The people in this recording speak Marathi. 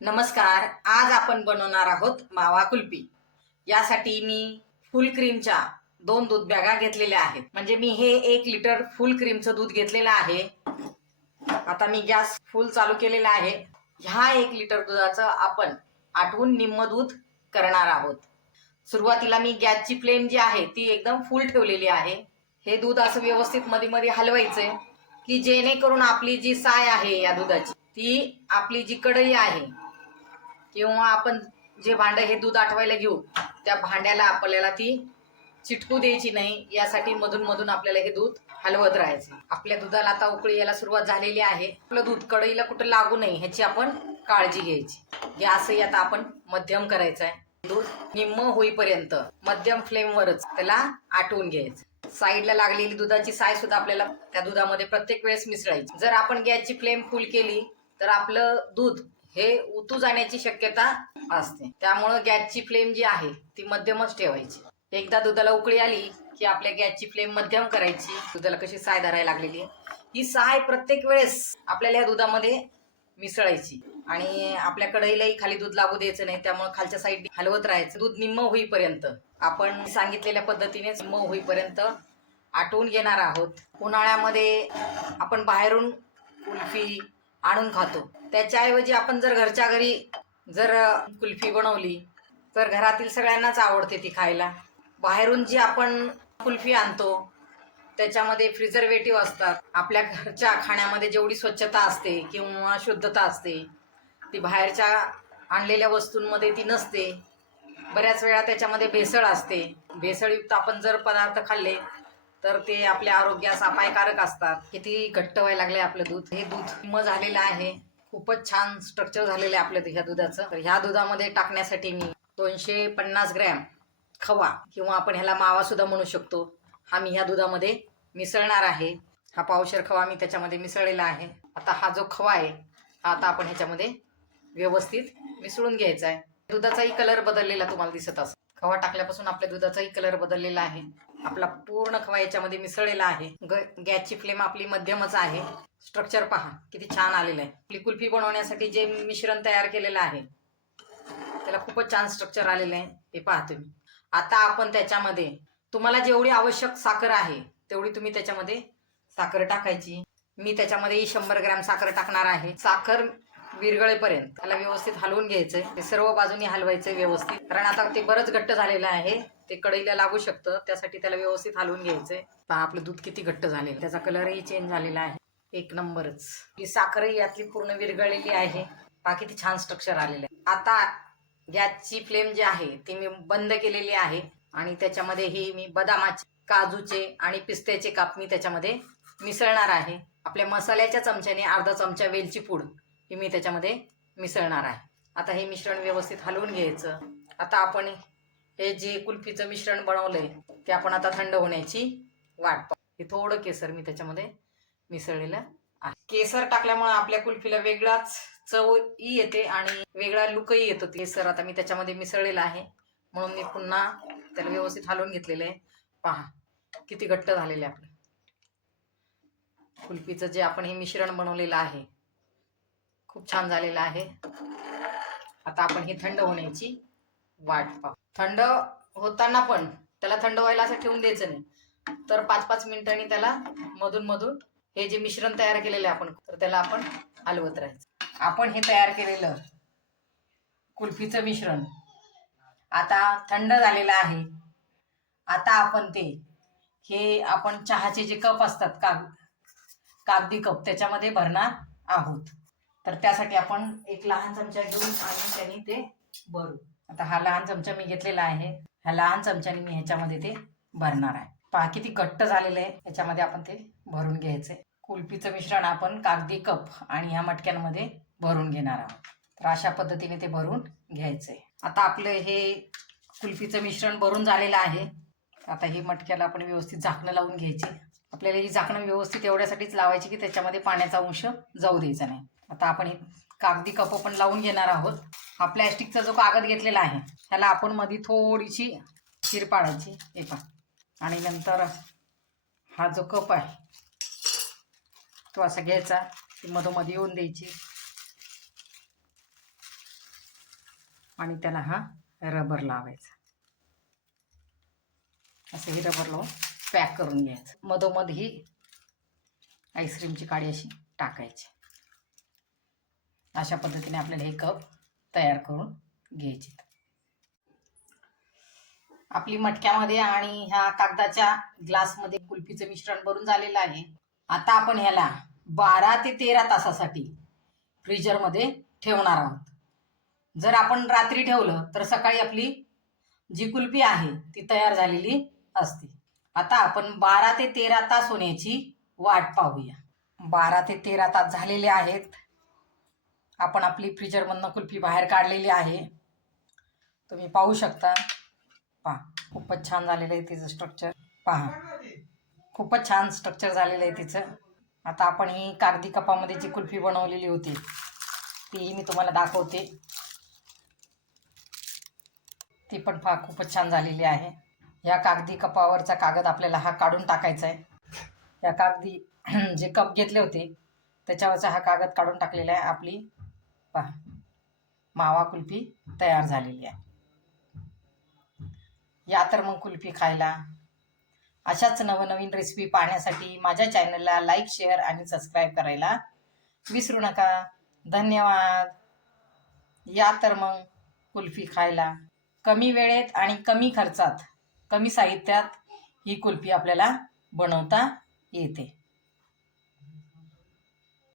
नमस्कार आज आपण बनवणार आहोत मावा कुल्फी. यासाठी मी फुल क्रीमच्या दोन दूध बॅगा घेतलेल्या आहेत. म्हणजे मी हे एक लिटर फुल क्रीमचं दूध घेतलेलं आहे. आता मी गॅस फुल चालू केलेला आहे. ह्या एक लिटर दुधाचं आपण आठवून निम्म दूध करणार आहोत. सुरुवातीला मी गॅसची फ्लेम जी आहे ती एकदम फुल ठेवलेली आहे. हे दूध असं व्यवस्थित मध्ये मध्ये हलवायचंय की जेणेकरून आपली जी साय आहे या दुधाची ती आपली जी कढई आहे किंवा आपण जे भांडं हे दूध आठवायला घेऊ त्या भांड्याला आपल्याला ती चिटकू द्यायची नाही. यासाठी मधून मधून आपल्याला हे दूध हलवत राहायचं. आपल्या दुधाला आता उकळी यायला सुरुवात झालेली आहे. आपलं दूध कढईला कुठं लागू नये ह्याची आपण काळजी घ्यायची. गॅसही आता आपण मध्यम करायचा आहे. दूध निम्म होईपर्यंत मध्यम फ्लेमवरच त्याला आटवून घ्यायचं. साईडला लागलेली दुधाची साय सुद्धा आपल्याला त्या दुधामध्ये प्रत्येक वेळेस मिसळायची. जर आपण गॅसची फ्लेम फुल केली तर आपलं दूध हे उतू जाण्याची शक्यता असते. त्यामुळं गॅसची फ्लेम जी आहे ती मध्यमच ठेवायची. एकदा दुधाला उकळी आली की आपल्या गॅसची फ्लेम मध्यम करायची. दुधाला कशी साय धरायला लागलेली ही साय प्रत्येक वेळेस आपल्याला या दुधामध्ये मिसळायची. आणि आपल्या कढईलाही खाली दूध लागू द्यायचं नाही त्यामुळे खालच्या साईड हलवत राहायचं. दूध निम्म होईपर्यंत आपण सांगितलेल्या पद्धतीने निम्म होईपर्यंत आटवून घेणार आहोत. उन्हाळ्यामध्ये आपण बाहेरून कुल्फी आणून खातो. त्याच्याऐवजी आपण जर घरच्या घरी जर कुल्फी बनवली तर घरातील सगळ्यांनाच आवडते ती खायला. बाहेरून जी आपण कुल्फी आणतो त्याच्यामध्ये प्रिझर्वेटिव्ह असतात. आपल्या घरच्या खाण्यामध्ये जेवढी स्वच्छता असते किंवा शुद्धता असते ती बाहेरच्या आणलेल्या वस्तूंमध्ये ती नसते. बऱ्याच वेळा त्याच्यामध्ये भेसळ असते. भेसळयुक्त आपण जर पदार्थ खाल्ले तर ते आपल्या आरोग्यास अपायकारक असतात. किती घट्ट व्हायला लागले आपलं दूध. हे दूध म झालेलं आहे. खूपच छान स्ट्रक्चर झालेलं आहे आपल्या ह्या दुधाचं. तर ह्या दुधामध्ये टाकण्यासाठी मी दोनशे पन्नास ग्रॅम खवा किंवा आपण ह्याला मावा सुद्धा म्हणू शकतो. हा मी ह्या दुधामध्ये मिसळणार आहे. हा पावशर खवा मी त्याच्यामध्ये मिसळलेला आहे. आता हा जो खवा आहे हा आता आपण ह्याच्यामध्ये व्यवस्थित मिसळून घ्यायचा आहे. दुधाचाही कलर बदललेला तुम्हाला दिसत असतो खवा टाकल्यापासून आपल्या दुधाचाही कलर बदललेला आहे. आपला पूर्ण खवा याच्यामध्ये मिसळलेला आहे. ग- गॅसची फ्लेम आपली मध्यमच आहे. स्ट्रक्चर पहा किती छान आलेलं आहे. आपली कुल्फी बनवण्यासाठी जे मिश्रण तयार केलेलं आहे त्याला खूपच छान स्ट्रक्चर आलेलं आहे. हे पहा तुम्ही. आता आपण त्याच्यामध्ये तुम्हाला जेवढी आवश्यक साखर आहे तेवढी तुम्ही त्याच्यामध्ये साखर टाकायची. मी त्याच्यामध्ये शंभर ग्रॅम साखर टाकणार आहे. साखर विरगळेपर्यंत. त्याला व्यवस्थित हलवून घ्यायचंय. ते सर्व बाजूनी हलवायचंय व्यवस्थित. कारण आता ते बरंच घट्ट झालेलं आहे. ते कढईला लागू शकतं. त्यासाठी त्याला व्यवस्थित हलवून घ्यायचंय. पहा आपलं दूध किती घट्ट झालेलं त्याचा कलरही चेंज झालेला आहे. एक नंबरच. ही साखरही यातली पूर्ण विरगळलेली आहे. पहा किती छान स्ट्रक्चर आलेलं आहे. आता गॅसची फ्लेम जी आहे ती मी बंद केलेली आहे. आणि त्याच्यामध्ये ही मी बदामाचे काजूचे आणि पिस्त्याचे काप मी त्याच्यामध्ये मिसळणार आहे. आपल्या मसाल्याच्या चमच्याने अर्धा चमचा वेलची पूड. ही मी त्याच्यामध्ये मिसळणार आहे. आता हे मिश्रण व्यवस्थित हलवून घ्यायचं. आता आपण हे जे कुल्फीचं मिश्रण बनवलंय ते आपण आता थंड होण्याची वाट पाहू. हे थोडं केसर मी त्याच्यामध्ये मिसळलेलं आहे. केसर टाकल्यामुळे आपल्या कुल्फीला वेगळाच चवही येते आणि वेगळा लुकही येतो. केसर आता मी त्याच्यामध्ये मिसळलेला आहे. म्हणून मी पुन्हा त्याला व्यवस्थित हलवून घेतलेलं आहे. पहा किती घट्ट झालेलं आहे आपलं. कुल्फीचं जे आपण हे मिश्रण बनवलेलं आहे खूप छान झालेलं आहे. आता आपण ही थंड होण्याची वाट पाहू. थंड होताना पण त्याला थंड व्हायला असं ठेवून द्यायचं नाही. तर पाच पाच मिनिटांनी त्याला मधून मधून हे जे मिश्रण तयार केलेलं आहे आपण तर त्याला आपण हलवत राहायचं. आपण हे तयार केलेलं कुल्फीचं मिश्रण आता थंड झालेलं आहे. आता आपण ते हे आपण चहाचे जे कप असतात काग कागदी कप त्याच्यामध्ये भरणार आहोत. तर त्यासाठी आपण एक लहान चमचा घेऊन आणि त्यांनी ते भरू. आता हा लहान चमचा मी घेतलेला आहे. ह्या लहान चमच्याने मी ह्याच्यामध्ये ते भरणार आहे. पहा किती घट्ट झालेलं आहे. याच्यामध्ये आपण ते भरून घ्यायचंय. कुल्फीचं मिश्रण आपण कागदी कप आणि ह्या मटक्यांमध्ये भरून घेणार आहोत. तर अशा पद्धतीने ते भरून घ्यायचंय. आता आपलं हे कुल्फीचं मिश्रण भरून झालेलं आहे. आता ही मटक्याला आपण व्यवस्थित झाकणं लावून घ्यायची. आपल्याला ही झाकणं व्यवस्थित एवढ्यासाठीच लावायची की त्याच्यामध्ये पाण्याचा अंश जाऊ द्यायचा नाही. आता आपण हे कागदी कप पण लावून घेणार आहोत. हा प्लॅस्टिकचा जो कागद घेतलेला आहे त्याला आपण मध्ये थोडीशी शिर पाडायची. हे आणि नंतर हा जो कप आहे तो असा घ्यायचा. ती मधोमध येऊन द्यायची. आणि त्याला हा रबर लावायचा. असं हे रबर लावून पॅक करून घ्यायचं. मधोमध ही आईस्क्रीमची काडी अशी टाकायची. अशा पद्धतीने आपल्याला हे कप तयार करून घ्यायचे. आपली मटक्यामध्ये आणि ह्या कागदाच्या ग्लासमध्ये कुल्फीचं मिश्रण भरून झालेलं आहे. आता आपण ह्याला बारा ते तेरा तासासाठी फ्रीजरमध्ये ठेवणार आहोत. जर आपण रात्री ठेवलं तर सकाळी आपली जी कुल्फी आहे ती तयार झालेली असते. आता आपण बारा ते तेरा तास होण्याची वाट पाहूया. बारा ते तेरा तास झालेले आहेत. आपण आपली फ्रीजरमधनं कुल्फी बाहेर काढलेली आहे. तुम्ही पाहू शकता. पहा खूपच छान झालेलं आहे तिचं स्ट्रक्चर पहा खूपच छान स्ट्रक्चर झालेलं आहे तिचं. आता आपण ही कागदी कपामध्ये जी कुल्फी बनवलेली होती तीही मी तुम्हाला दाखवते. ती पण पहा खूपच छान झालेली आहे. या कागदी कपावरचा कागद आपल्याला हा काढून टाकायचा आहे. या कागदी जे कप घेतले होते त्याच्यावरचा हा कागद काढून टाकलेला आहे आपली पहा. मावा कुल्फी तयार झालेली आहे. या तर मग कुल्फी खायला. अशाच नवनवीन रेसिपी पाहण्यासाठी माझ्या चॅनलला लाईक शेअर आणि सबस्क्राईब करायला विसरू नका. धन्यवाद. या तर मग कुल्फी खायला. कमी वेळेत आणि कमी खर्चात कमी साहित्यात ही कुल्फी आपल्याला बनवता येते.